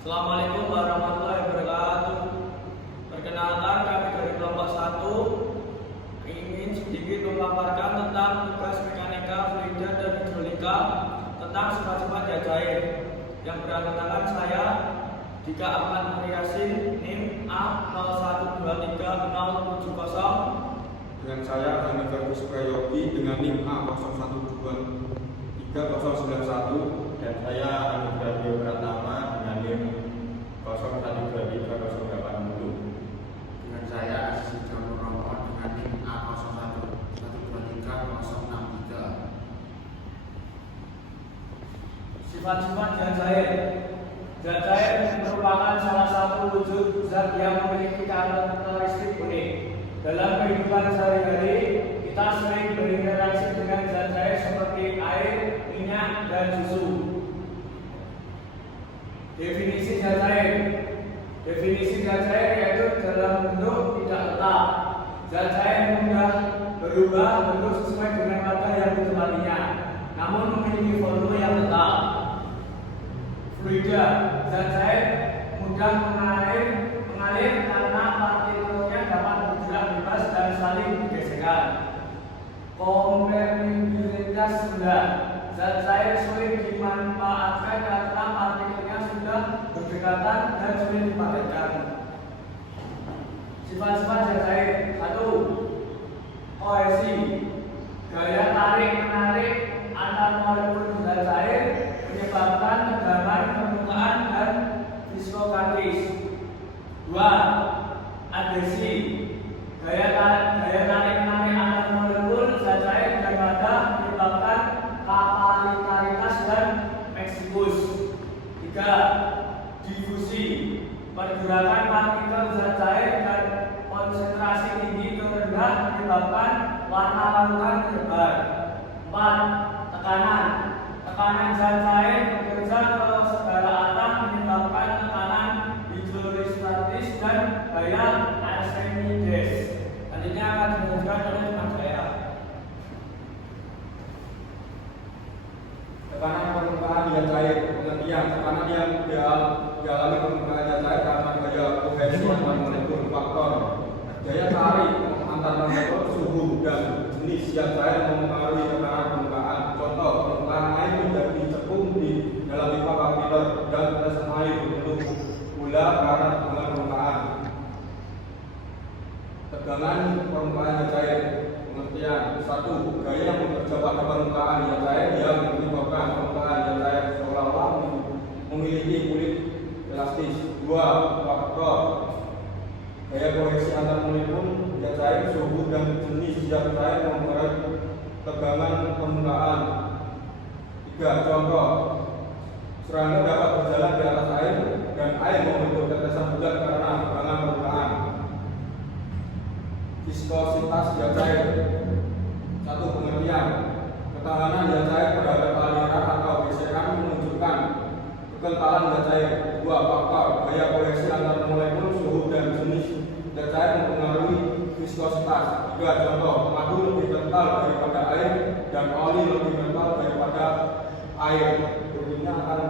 Assalamualaikum warahmatullahi wabarakatuh. Perkenalkan, kami dari kelompok 1 ingin sedikit memaparkan tentang tugas mekanika, fluida, dan hidrolika tentang sifat-sifat zat cair. Yang berantakan saya Dika Ahmad Mariasin, NIM A0123070. Dengan saya Hanifer Prayogi dengan NIM A01233091. Dan saya Anugrah Dio Pratama dengan NIM 01233080. Dengan saya Aziz Purnomo dengan NIM A01123063. Sifat-sifat zat cair. Zat cair merupakan salah satu wujud zat yang memiliki karakteristik unik. Dalam kehidupan sehari-hari, kita sering berinteraksi dengan zat cair seperti air, minyak, dan susu. Definisi zat cair. Definisi zat cair yaitu dalam bentuk tidak tetap. Zat cair mudah berubah bentuk sesuai dengan wadah yang ditempatinya, namun memiliki volume yang tetap. Fluida, zat cair mudah mengalir karena partikelnya dapat bergerak bebas dan saling bergesekan. Kompresibilitas rendah, zat cair sulit dimanfaatkan karena partikelnya sudah berdekatan dan sulit dipadatkan. Sifat-sifat zat cair. 1. Kohesi, gaya tarik-menarik antar molekul zat cair menyebabkan tegangan permukaan dan viskosatis. 2. Adhesi, gaya tarik-menarik antar molekul zat cair dan wadah menyebabkan kapilaritas dan meksibus. 3. Difusi, pergerakan partikel zat cair dan konsentrasi tinggi ke rendah menyebabkan warna larutan menyebar. 4. Tekanan zat cair bekerja ke segala arah menyebabkan tekanan hidrostatis dan gaya Archimedes. Nantinya akan dijelaskan oleh teman saya. Tekanan permukaan zat cair. Pengertian: tekanan yang dialami permukaan zat cair karena gaya kohesi antar molekul. Faktor: gaya tarik antar molekul, suhu, dan jenis zat cair mempengaruhi tekanan permukaan. Contoh: permukaan air menjadi cekung di dalam pipa kapiler dan tetesan air berbentuk bola karena tekanan permukaan. Tegangan permukaan zat cair. Pengertian: 1. Gaya yang bekerja pada permukaan zat cair yang menyebabkan permukaan zat cair seolah-olah memiliki kulit elastis. 2. Faktor: gaya kohesi antar molekul zat cair, suhu, dan jenis zat cair mempengaruhi tegangan permukaan. 3. Contoh: serangga dapat berjalan di atas air dan air membentuk tetesan bulat karena tegangan permukaan. Viskositas zat cair. 1. Pengertian: ketahanan zat cair terhadap aliran atau gesekan menunjukkan kekentalan zat cair. 2. Faktor: gaya kohesi antar molekul, suhu, dan jenis zat cair mempengaruhi viskositas. 3. Contoh: madu lebih kental daripada air dan oli lebih kental daripada air. Berikutnya akan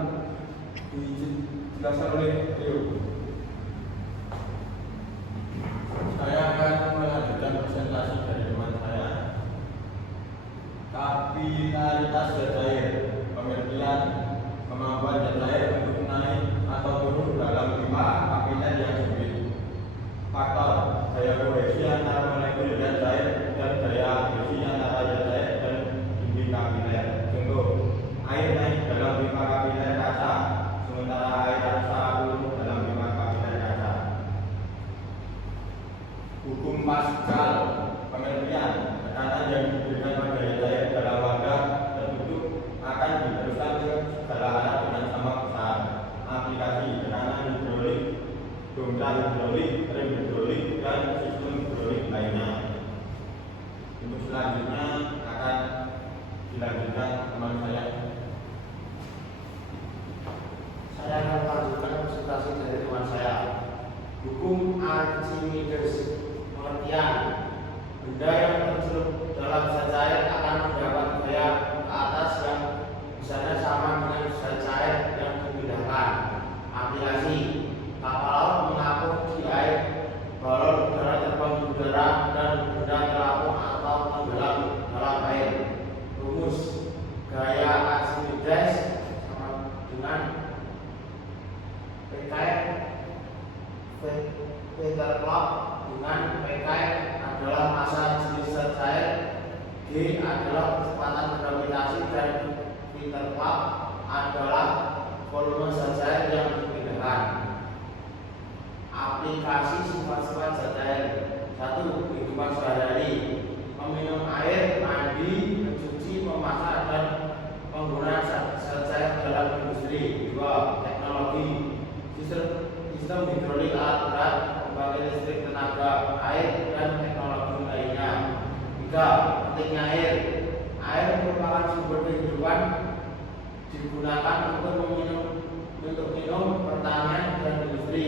dijelaskan oleh Rio. Saya akan melanjutkan presentasi dari teman saya. Kapilaritas zat cair. Pengertian: kemampuan zat cair untuk naik atau turun dalam pipa kapiler yang sempit. Faktor: gaya kohesi antara molekul zat cair dan gaya adhesi antara zat cair dan inti kapiler. Contoh: air naik dalam pipa kapiler kaca, sementara air rasa turun dalam pipa kapiler kaca. Hukum Pascal. Pengertian: tekanan yang diberikan pada zat cair dalam wadah tertutup akan diteruskan ke segala arah dengan sama besar. Aplikasi: tekanan hidrolik, dongkrak hidrolik, rem hidrolik, dan sistem hidrolik lainnya. Untuk selanjutnya akan dilanjutkan teman saya. Saya akan melanjutkan presentasi dari teman saya. Hukum Archimedes. Pengertian: benda yang tercelup dalam zat cair akan mendapat gaya ke atas yang misalnya sama dengan zat cair yang dipindahkan. Aplikasi: PKN Peterclub dengan PKN adalah massa jenis zat cair, G adalah kecepatan gravitasi, dan Peterclub adalah volume zat cair yang dipindahkan. Aplikasi sifat-sifat zat cair. 1. Kehidupan sehari-hari: meminum air, mandi, mencuci, memasak, dan penggunaan zat cair dalam industri. 2. Teknologi: sistem hidrolik, alat berat, pembangkit listrik tenaga air, dan teknologi lainnya. 3. Pentingnya air. Air merupakan sumber kehidupan, digunakan untuk minum, pertanian, dan industri.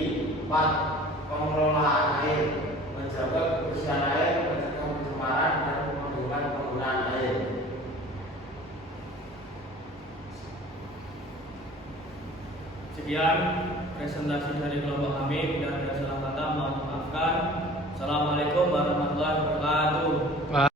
4. Pengelolaan air: menjaga kebersihan air, mencegah pencemaran, dan mengurangi penggunaan air. Sekian presentasi dari kelompok kami. Bila ada salah kata mohon dimaafkan. Assalamualaikum warahmatullahi wabarakatuh.